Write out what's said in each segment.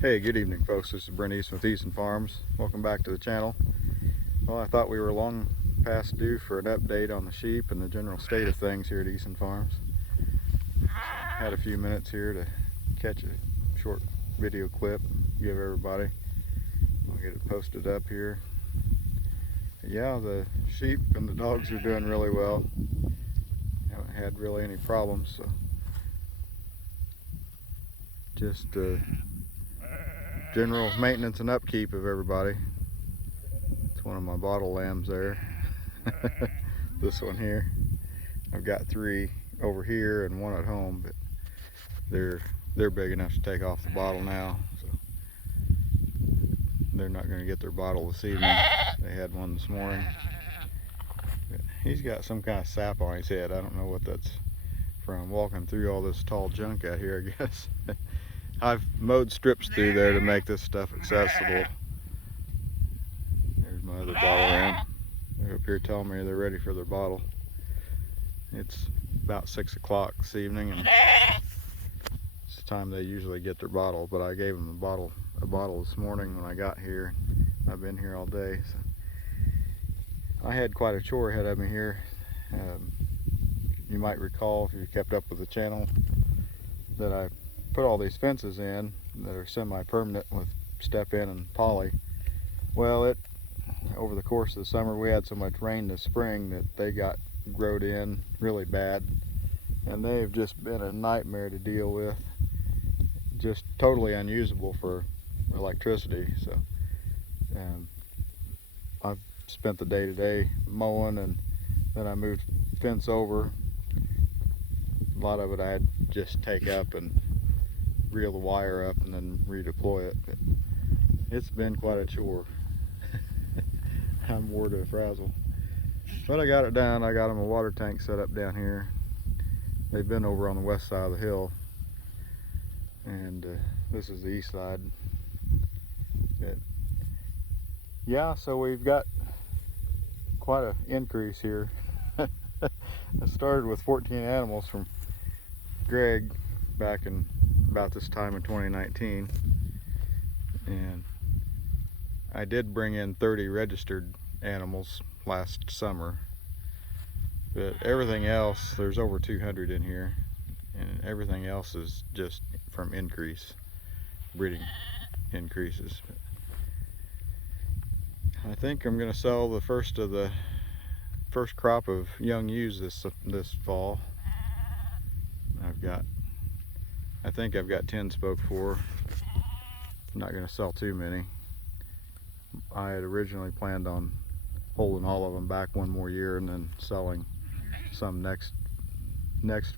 Hey, good evening folks. This is Brent Easton with Easton Farms. Welcome back to the channel. Well, I thought we were long past due for an update on the sheep and the general state of things here at Easton Farms. Had a few minutes here to catch a short video clip, give everybody. I'll get it posted up here. Yeah, the sheep and the dogs are doing really well. Haven't had really any problems, so just general maintenance and upkeep of everybody. It's one of my bottle lambs there. This one here. I've got 3 over here and 1 at home, but they're big enough to take off the bottle now, so they're not going to get their bottle this evening. They had one this morning. But he's got some kind of sap on his head. I don't know what that's from, walking through all this tall junk out here, I guess. I've mowed strips through there to make this stuff accessible. There's my other bottle lamb. They're up here telling me they're ready for their bottle. It's about 6 o'clock this evening, and it's the time they usually get their bottle, but I gave them a bottle this morning when I got here. I've been here all day, so I had quite a chore ahead of me here. You might recall, if you kept up with the channel, that I put all these fences in that are semi-permanent with step-in and poly. Well, over the course of the summer, we had so much rain this spring that they got growed in really bad, and they've just been a nightmare to deal with. Just totally unusable for electricity. So I've spent the day today mowing, and then I moved fence over. A lot of it I had to just take up and reel the wire up and then redeploy it. But it's been quite a chore. I'm wore to a frazzle. But I got it down. I got them a water tank set up down here. They've been over on the west side of the hill, and this is the east side. But yeah, so we've got quite an increase here. I started with 14 animals from Greg back in about this time in 2019, and I did bring in 30 registered animals last summer, but everything else, there's over 200 in here, and everything else is just from breeding increases. I think I'm going to sell the first crop of young ewes this fall. I think I've got 10 spoke for. I'm not going to sell too many. I had originally planned on holding all of them back one more year and then selling some next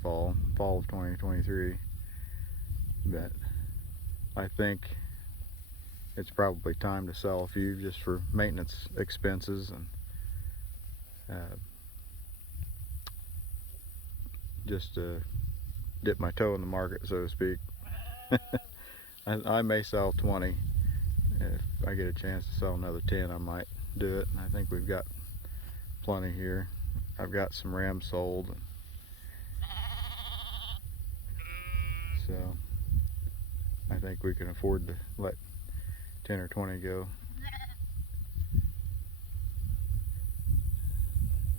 fall of 2023. But I think it's probably time to sell a few just for maintenance expenses and just to dip my toe in the market, so to speak. I may sell 20. If I get a chance to sell another 10, I might do it. And I think we've got plenty here. I've got some rams sold, so I think we can afford to let 10 or 20 go.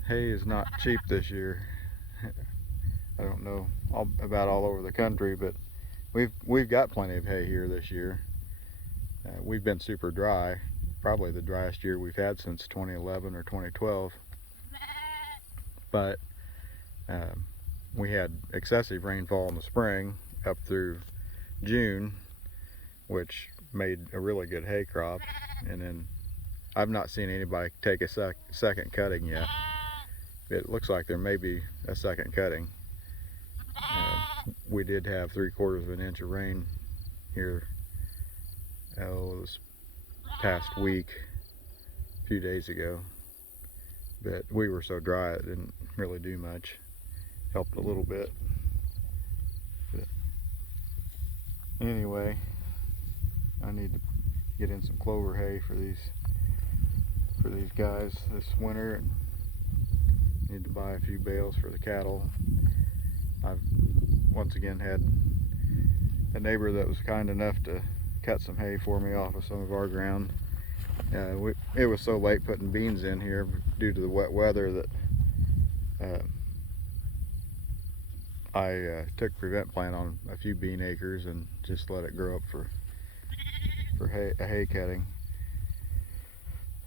Hay is not cheap this year. I don't know about all over the country, but we've got plenty of hay here this year. We've been super dry, probably the driest year we've had since 2011 or 2012. But we had excessive rainfall in the spring up through June, which made a really good hay crop. And then I've not seen anybody take a second cutting yet. It looks like there may be a second cutting. We did have 3/4 of an inch of rain here this past week, a few days ago, but we were so dry it didn't really do much. Helped a little bit, but anyway, I need to get in some clover hay for these guys this winter, and need to buy a few bales for the cattle. I've once again had a neighbor that was kind enough to cut some hay for me off of some of our ground. It was so late putting beans in here due to the wet weather that I took prevent plant on a few bean acres and just let it grow up for hay cutting.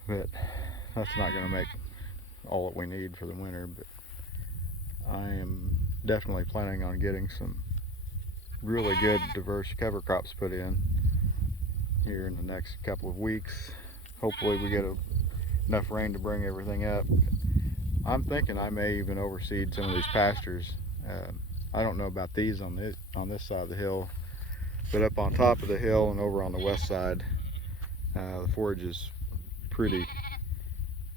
But that's not going to make all that we need for the winter. But I am definitely planning on getting some really good diverse cover crops put in here in the next couple of weeks. Hopefully we get enough rain to bring everything up. I'm thinking I may even overseed some of these pastures. I don't know about these on this side of the hill, but up on top of the hill and over on the west side, the forage is pretty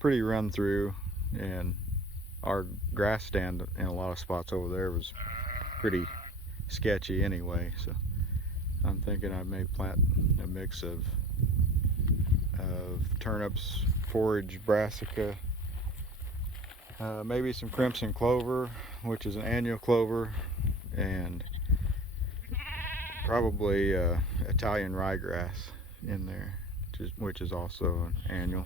run through, and our grass stand in a lot of spots over there was pretty sketchy anyway. So I'm thinking I may plant a mix of turnips, forage, brassica, maybe some crimson clover, which is an annual clover, and probably Italian ryegrass in there, which is also an annual.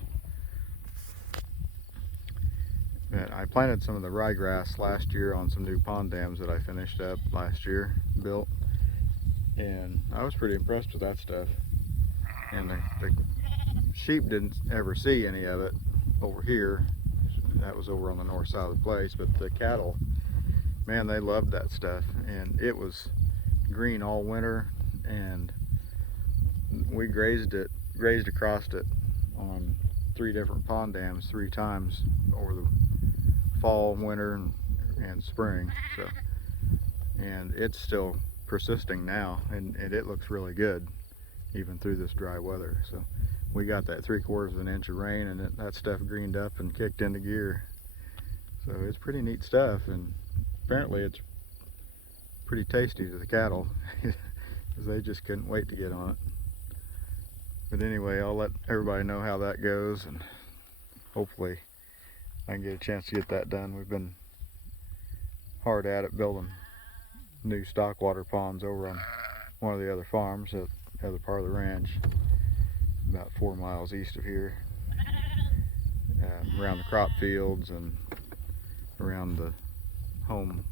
But I planted some of the ryegrass last year on some new pond dams that I finished up last year, built, and I was pretty impressed with that stuff. And the sheep didn't ever see any of it over here. That was over on the north side of the place, but the cattle, man, they loved that stuff, and it was green all winter, and we grazed across it on 3 different pond dams 3 times over the fall, winter, and spring. So, and it's still persisting now, and it looks really good even through this dry weather. So we got that 3/4 of an inch of rain, and that stuff greened up and kicked into gear. So it's pretty neat stuff, and apparently it's pretty tasty to the cattle because they just couldn't wait to get on it. But anyway, I'll let everybody know how that goes, and hopefully I can get a chance to get that done. We've been hard at it building new stock water ponds over on one of the other farms at the other part of the ranch, about 4 miles east of here, around the crop fields and around the home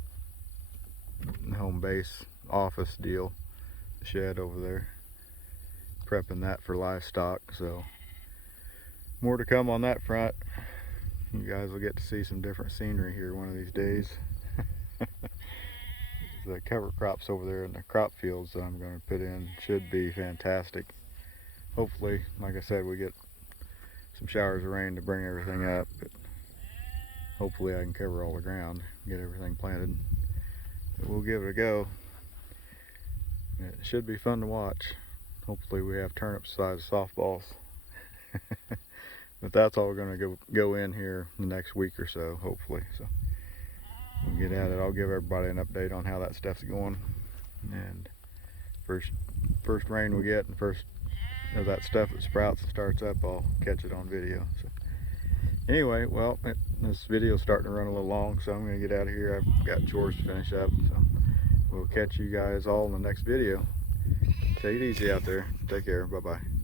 base office deal, the shed over there, prepping that for livestock. So more to come on that front. You guys will get to see some different scenery here one of these days. The cover crops over there in the crop fields that I'm going to put in should be fantastic. Hopefully, like I said, we get some showers of rain to bring everything up, but hopefully I can cover all the ground, get everything planted. But we'll give it a go. It should be fun to watch. Hopefully we have turnips the size of softballs. But that's all we're going to go in here the next week or so, hopefully. So we'll get at it. I'll give everybody an update on how that stuff's going. And first rain we get, and first of that stuff that sprouts and starts up, I'll catch it on video. So anyway, well, this video's starting to run a little long, so I'm going to get out of here. I've got chores to finish up. So we'll catch you guys all in the next video. Take it easy out there. Take care. Bye-bye.